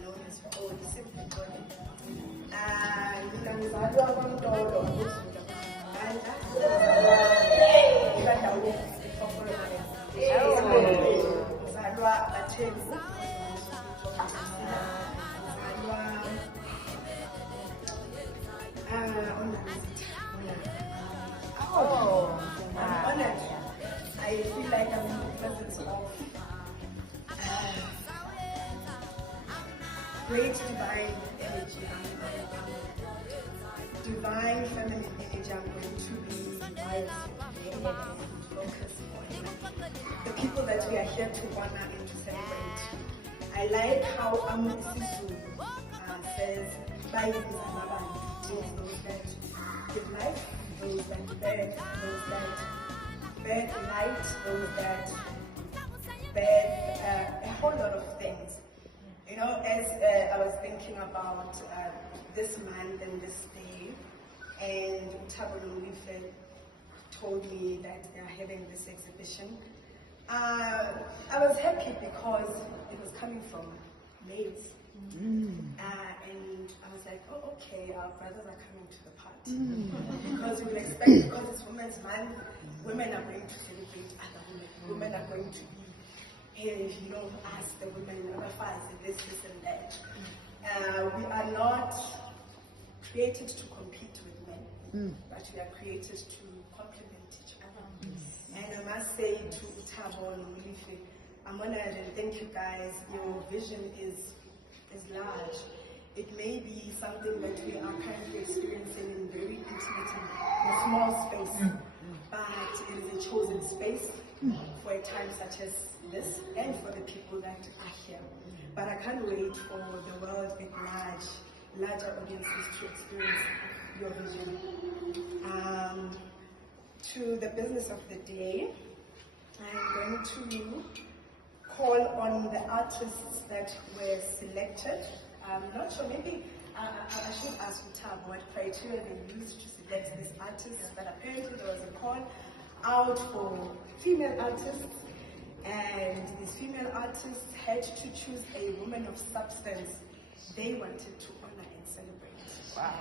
known as Old ngizalwa kwaMtolo ngizalwa Athembu I'm honored. I feel like I'm in the presence of great divine energy. Divine feminine energy. I'm going to be focused on the people that we are here to honor and to celebrate. I like how Sisu says, those that give life, those that birth, those that birth light, those that birth a whole lot of things. You know, as I was thinking about this month and this day, and Tabululife told me that they are having this exhibition, I was happy because it was coming from males. And I was like, oh, okay, our brothers are coming to the party. Because we will expect, because it's Women's Month, women are going to celebrate other women. Women are going to be, you know, ask the women, other fathers, this and that. We are not created to compete with men, but we are created to complement each other. And I must say to Utabo and Ulife, I'm honored and thank you guys. Your vision is large. It may be something that we are currently experiencing in very intimate and small space, but it is a chosen space for a time such as this and for the people that are here. But I can't wait for the world with larger audiences to experience your vision. To the business of the day, I'm going to call on the artists that were selected. I'm not sure, maybe I should ask Utab what criteria they used to select these artists, but apparently there was a call out for female artists, and these female artists had to choose a woman of substance they wanted to honor and celebrate. Wow.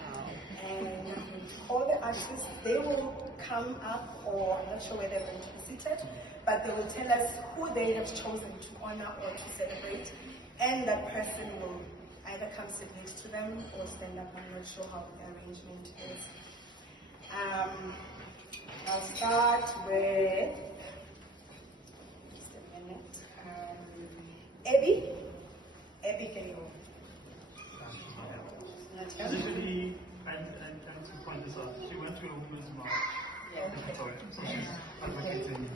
And I'm going to call the artists. They will come up, or I'm not sure where they're going to be seated, but they will tell us who they have chosen to honor or to celebrate, and that person will either come sit next to them or stand up. I'm not sure how the arrangement is. I'll start with, just a minute, Abby, can you go? Initially, I need to point this out. She went to a women's march